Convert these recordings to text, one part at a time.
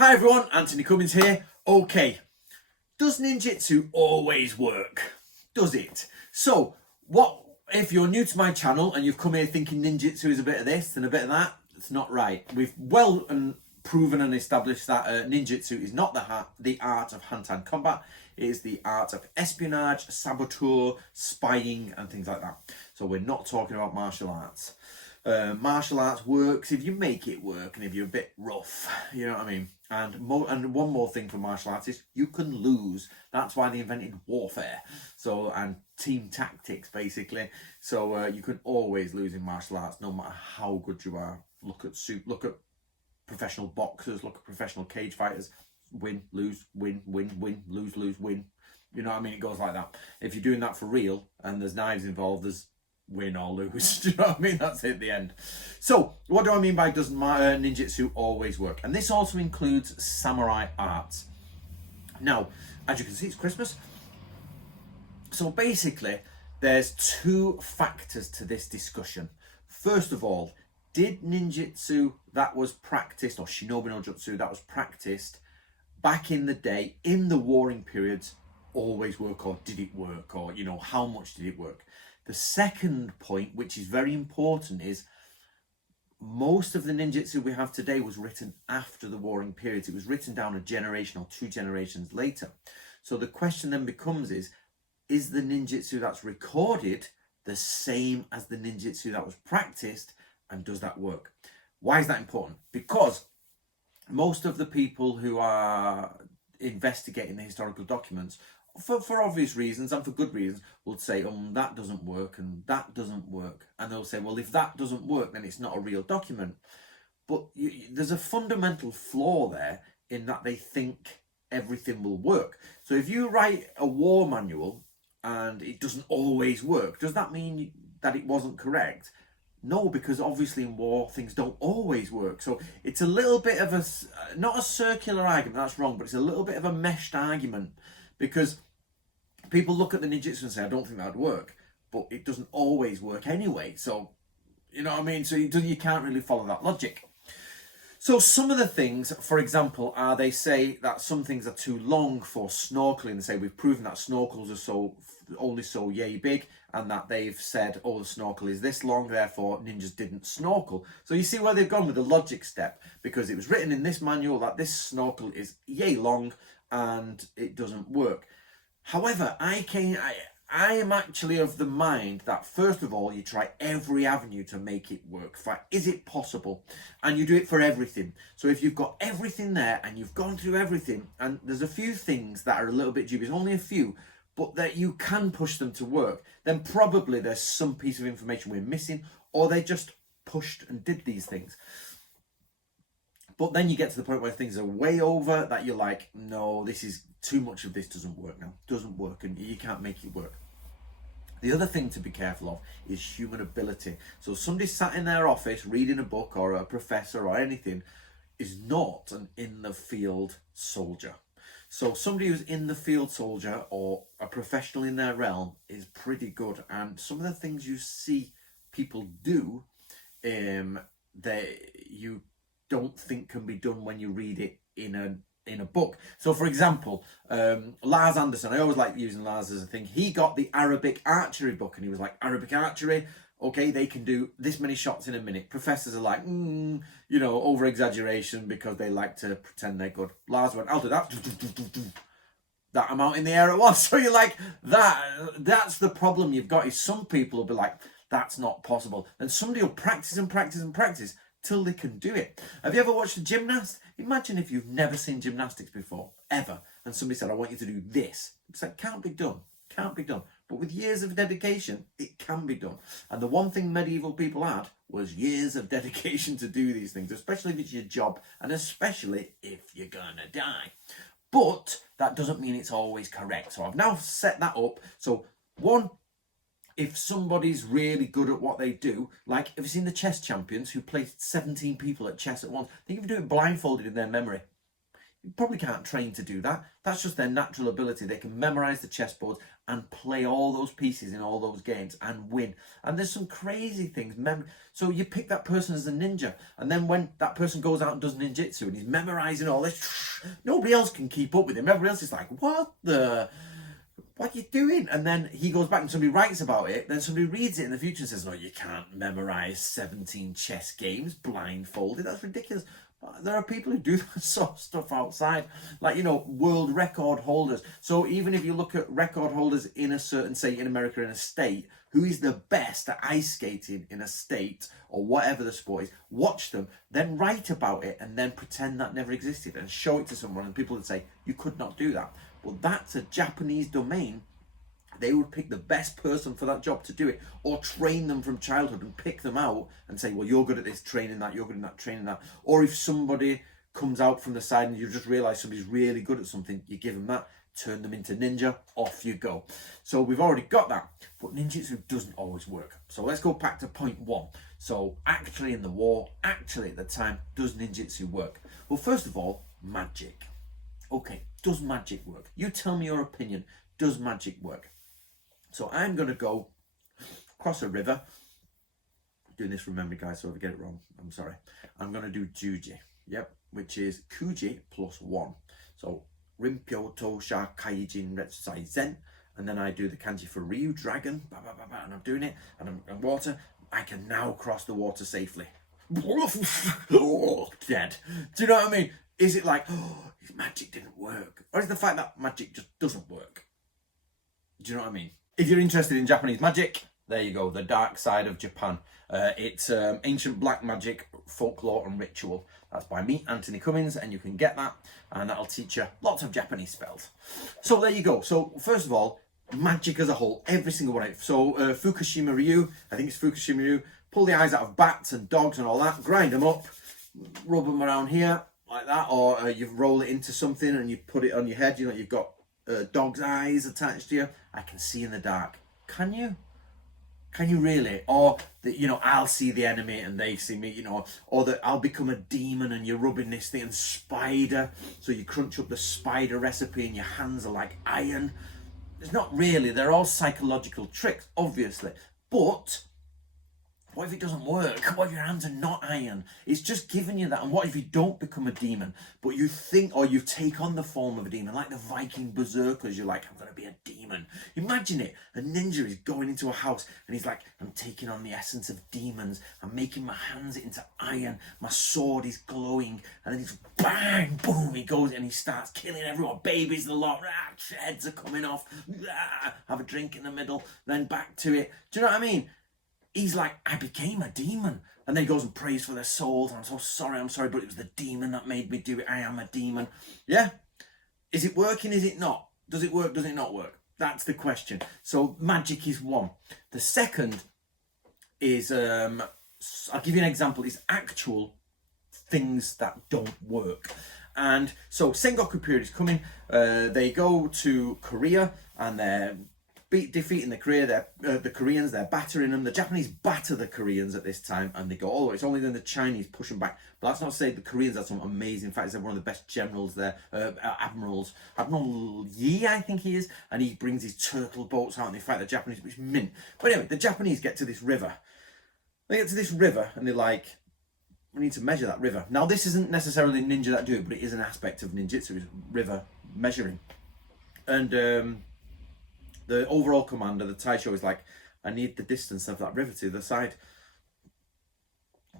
Hi everyone, Anthony Cummins here. Okay, does ninjutsu always work? Does it? So, what if you're new to my channel and you've come here thinking ninjutsu is a bit of this and a bit of that? It's not right. We've well and proven and established that ninjutsu is not the art of hand-to-hand combat. It is the art of espionage, saboteur, spying, and things like that. So we're not talking about martial arts. Martial arts works if you make it work and if you're a bit rough, you know what I mean? And one more thing for martial arts is you can lose. That's why they invented warfare. So, and team tactics basically. So you can always lose in martial arts, no matter how good you are. Look at professional boxers, look at professional cage fighters. Win, lose, win, win, win, lose, lose, win. You know what I mean? It goes like that. If you're doing that for real and there's knives involved, there's win or lose. Do you know what I mean? That's it at the end. So what do I mean by doesn't ninjutsu always work? And this also includes samurai arts. Now, as you can see, it's Christmas. So basically, there's two factors to this discussion. First of all, did ninjutsu that was practiced, or shinobi no jutsu that was practiced back in the day, in the warring periods, always work, or did it work, or, you know, how much did it work? The second point, which is very important, is most of the ninjutsu we have today was written after the warring periods. It was written down a generation or two generations later. So the question then becomes is the ninjutsu that's recorded the same as the ninjutsu that was practiced, and does that work? Why is that important? Because most of the people who are investigating the historical documents, for obvious reasons and for good reasons, will say, that doesn't work and that doesn't work. And they'll say, well, if that doesn't work, then it's not a real document. But there's a fundamental flaw there in that they think everything will work. So if you write a war manual and it doesn't always work, does that mean that it wasn't correct? No, because obviously in war, things don't always work. So it's a little bit of not a circular argument, that's wrong, but it's a little bit of a meshed argument. Because people look at the ninjutsu and say, I don't think that would work, but it doesn't always work anyway. So, you know what I mean? So you can't really follow that logic. So some of the things, for example, they say that some things are too long for snorkeling. They say we've proven that snorkels are only so yay big, and that they've said, oh, the snorkel is this long, therefore ninjas didn't snorkel. So you see where they've gone with the logic step, because it was written in this manual that this snorkel is yay long and it doesn't work. However, I am actually of the mind that first of all, you try every avenue to make it work. Is it possible? And you do it for everything. So if you've got everything there and you've gone through everything, and there's a few things that are a little bit dubious, only a few, but that you can push them to work, then probably there's some piece of information we're missing, or they just pushed and did these things. But then you get to the point where things are way over, that you're like, no, this is too much of this doesn't work now. Doesn't work, and you can't make it work. The other thing to be careful of is human ability. So somebody sat in their office reading a book, or a professor or anything, is not an in-the-field soldier. So somebody who's in the field soldier or a professional in their realm is pretty good. And some of the things you see people do, you don't think can be done when you read it in a book. So for example, Lars Anderson, I always like using Lars as a thing. He got the Arabic archery book and he was like, Arabic archery, okay, they can do this many shots in a minute. Professors are like, you know, over exaggeration because they like to pretend they're good. Lars went, I'll do that. That amount in the air it was. So you're like, that's the problem you've got, is some people will be like, that's not possible. And somebody will practice and practice and practice till they can do it. Have you ever watched a gymnast? Imagine if you've never seen gymnastics before, ever, and somebody said, I want you to do this. It's like, can't be done, can't be done. But with years of dedication, it can be done. And the one thing medieval people had was years of dedication to do these things, especially if it's your job, and especially if you're gonna die. But that doesn't mean it's always correct. So I've now set that up. So one, if somebody's really good at what they do, like, have you seen the chess champions who play 17 people at chess at once? Think of doing it blindfolded in their memory. You probably can't train to do that. That's just their natural ability. They can memorize the chessboard and play all those pieces in all those games and win. And there's some crazy things. So you pick that person as a ninja, and then when that person goes out and does ninjutsu and he's memorizing all this, nobody else can keep up with him. Everybody else is like, what are you doing? And then he goes back and somebody writes about it. Then somebody reads it in the future and says, no, you can't memorize 17 chess games blindfolded. That's ridiculous. There are people who do that sort of stuff outside, like, you know, world record holders. So even if you look at record holders in a certain, say in America, in a state, who is the best at ice skating in a state or whatever the sport is, watch them, then write about it and then pretend that never existed and show it to someone, and people would say, you could not do that. Well, that's a Japanese domain. They would pick the best person for that job to do it, or train them from childhood and pick them out and say, well, you're good at this, training that, you're good at that, training that. Or if somebody comes out from the side and you just realize somebody's really good at something, you give them that, turn them into ninja, off you go. So we've already got that, but ninjutsu doesn't always work. So let's go back to point 1. So actually in the war, actually at the time, does ninjutsu work? Well, first of all, magic. Okay, does magic work? You tell me your opinion. Does magic work? So I'm going to go across a river. I'm doing this from memory, guys, so if I get it wrong, I'm sorry. I'm going to do Juji, yep, which is Kuji plus 1. So Rimpyo Tosha Kaijin Retsai Zen. And then I do the kanji for Ryu, dragon, and I'm doing it, and I'm water. I can now cross the water safely. Dead. Do you know what I mean? Is it like, oh, his magic didn't work? Or is the fact that magic just doesn't work? Do you know what I mean? If you're interested in Japanese magic, there you go, the dark side of Japan. It's ancient black magic, folklore and ritual. That's by me, Anthony Cummins, and you can get that, and that'll teach you lots of Japanese spells. So there you go. So first of all, magic as a whole, every single one. So Fukushima Ryu, I think it's Fukushima Ryu, pull the eyes out of bats and dogs and all that, grind them up, rub them around here like that, or you roll it into something and you put it on your head. You know, you've got dog's eyes attached to you. I can see in the dark. Can you? Can you really? Or that, you know, I'll see the enemy and they see me, you know, or that I'll become a demon and you're rubbing this thing, and spider, so you crunch up the spider recipe and your hands are like iron. It's not really. They're all psychological tricks, obviously. But what if it doesn't work? What if your hands are not iron? It's just giving you that. And what if you don't become a demon, but you think, or you take on the form of a demon, like the Viking berserkers? You're like, I'm going to be a demon. Imagine it. A ninja is going into a house and he's like, I'm taking on the essence of demons. I'm making my hands into iron. My sword is glowing. And then he's bang, boom, he goes and he starts killing everyone. Babies a lot. Heads are coming off. Have a drink in the middle. Then back to it. Do you know what I mean? He's like, I became a demon. And then he goes and prays for their souls. I'm sorry, but it was the demon that made me do it. I am a demon. Yeah? Is it working? Is it not? Does it work? Does it not work? That's the question. So magic is one. The second is, I'll give you an example, is actual things that don't work. And so Sengoku period is coming. They go to Korea and they're defeating the Koreans. They're battering them. The Japanese batter the Koreans at this time, and they go, oh, it's only then the Chinese push them back. But that's not to say the Koreans had some amazing fights. They're one of the best generals there, admirals. Admiral Yi, I think he is, and he brings his turtle boats out and they fight the Japanese, which is mint. But anyway, the Japanese get to this river. They get to this river and they're like, we need to measure that river. Now, this isn't necessarily ninja that do it, but it is an aspect of ninjutsu, is river measuring. And the overall commander, the Taisho, is like, I need the distance of that river to the side.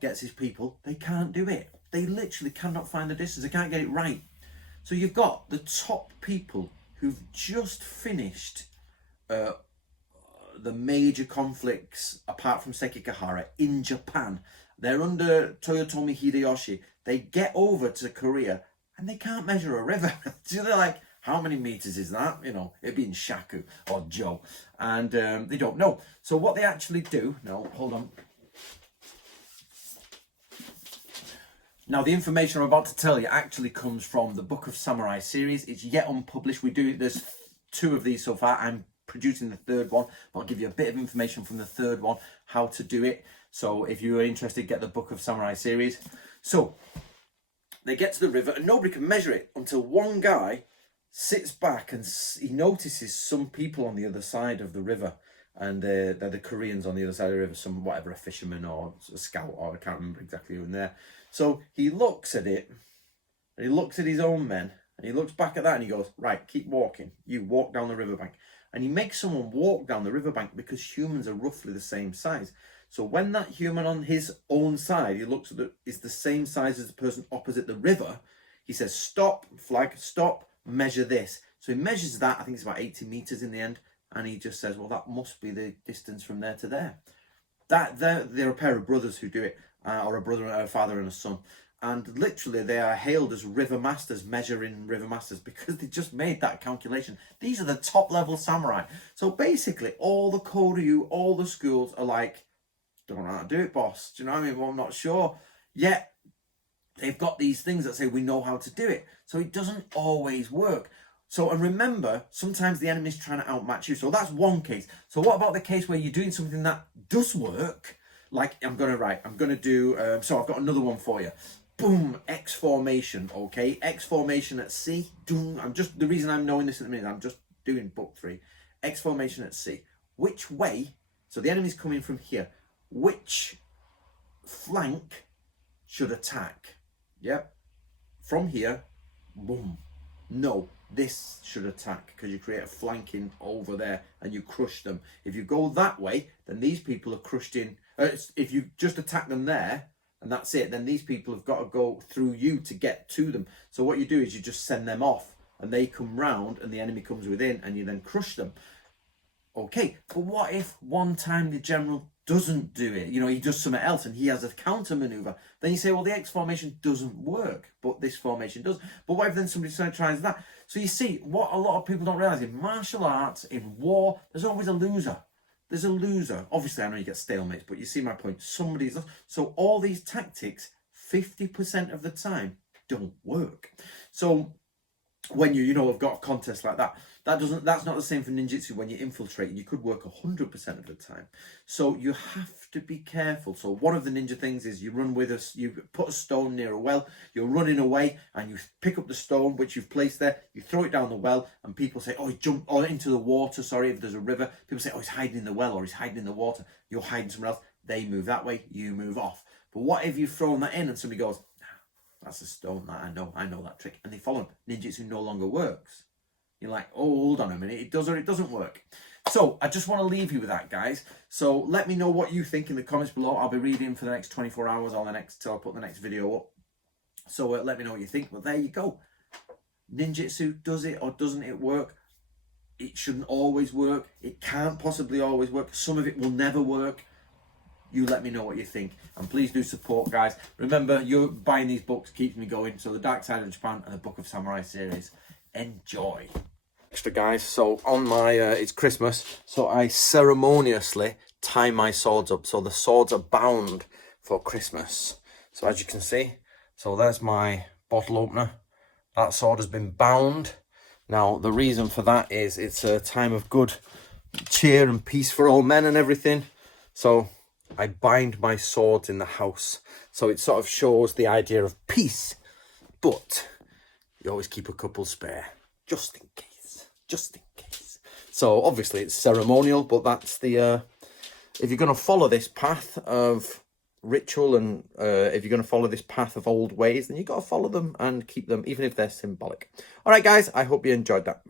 Gets his people, they can't do it. They literally cannot find the distance. They can't get it right. So you've got the top people who've just finished the major conflicts, apart from Sekigahara, in Japan. They're under Toyotomi Hideyoshi. They get over to Korea and they can't measure a river. So they're like, how many meters is that? You know, it'd be in Shaku or Joe. And they don't know. So what they actually do, no, hold on. Now, the information I'm about to tell you actually comes from the Book of Samurai series. It's yet unpublished. There's 2 of these so far. I'm producing the 3rd one. I'll give you a bit of information from the 3rd one, how to do it. So if you are interested, get the Book of Samurai series. So They get to the river and nobody can measure it until one guy sits back and he notices some people on the other side of the river. And they're the Koreans on the other side of the river, a fisherman or a scout, or I can't remember exactly who in there. So he looks at it, and he looks at his own men, and he looks back at that and he goes, right, keep walking. You walk down the riverbank. And he makes someone walk down the riverbank because humans are roughly the same size. So when that human on his own side, he looks at is the same size as the person opposite the river, he says, stop, flag, stop, measure this. So he measures that, I think it's about 80 meters in the end. And he just says, well, that must be the distance from there to there. They're a pair of brothers who do it, or a brother and a father and a son. And literally they are hailed as river masters, measuring river masters, because they just made that calculation. These are the top level samurai. So basically all the Koryu, all the schools are like, don't know how to do it, boss. Do you know what I mean? Well, I'm not sure. Yet they've got these things that say we know how to do it. So it doesn't always work. So, and remember, sometimes the enemy's trying to outmatch you. So that's one case. So what about the case where you're doing something that does work? Like so I've got another one for you. Boom, X formation, okay? X formation at sea. Boom. The reason I'm knowing this at the minute, I'm just doing book 3. X formation at sea. Which way, so the enemy's coming from here. Which flank should attack? Yep. From here, boom. No, this should attack because you create a flanking over there and you crush them. If you go that way, then these people are crushed in. If you just attack them there and that's it, then these people have got to go through you to get to them. So what you do is you just send them off and they come round and the enemy comes within and you then crush them. Okay, but what if one time the general doesn't do it? You know, he does something else and he has a counter maneuver. Then you say, well, the X formation doesn't work, but this formation does. But what if then somebody tries that? So you see, what a lot of people don't realize in martial arts, in war, there's always a loser. There's a loser. Obviously, I know you get stalemates, but you see my point. Somebody's lost. So all these tactics, 50% of the time, don't work. So when have got a contest like that, that's not the same for ninjutsu. When you infiltrate, you could work 100% of the time. So you have to be careful. So one of the ninja things is you run with us, you put a stone near a well, you're running away and you pick up the stone which you've placed there, you throw it down the well and people say, oh, he jumped into the water, sorry, if there's a river. People say, oh, he's hiding in the well or he's hiding in the water. You're hiding somewhere else. They move that way, you move off. But what if you've thrown that in and somebody goes, that's a stone, that I know that trick, and they follow him. Ninjutsu no longer works. You're like, oh, hold on a minute, it does or it doesn't work. So I just want to leave you with that, guys. So let me know what you think in the comments below. I'll be reading for the next 24 hours or till I put the next video up. So let me know what you think. But there you go. Ninjutsu, does it or doesn't it work? It shouldn't always work. It can't possibly always work. Some of it will never work. You let me know what you think, and please do support, guys. Remember, you're buying these books keeps me going. So the Dark Side of Japan and the Book of Samurai series. Enjoy. Extra, guys. So on my it's Christmas, so I ceremoniously tie my swords up. So the swords are bound for Christmas. So as you can see, so there's my bottle opener. That sword has been bound. Now the reason for that is it's a time of good cheer and peace for all men and everything. So I bind my swords in the house. So it sort of shows the idea of peace. But you always keep a couple spare. Just in case. Just in case. So obviously it's ceremonial. But that's the... if you're going to follow this path of ritual and if you're going to follow this path of old ways, then you've got to follow them and keep them, even if they're symbolic. All right, guys. I hope you enjoyed that.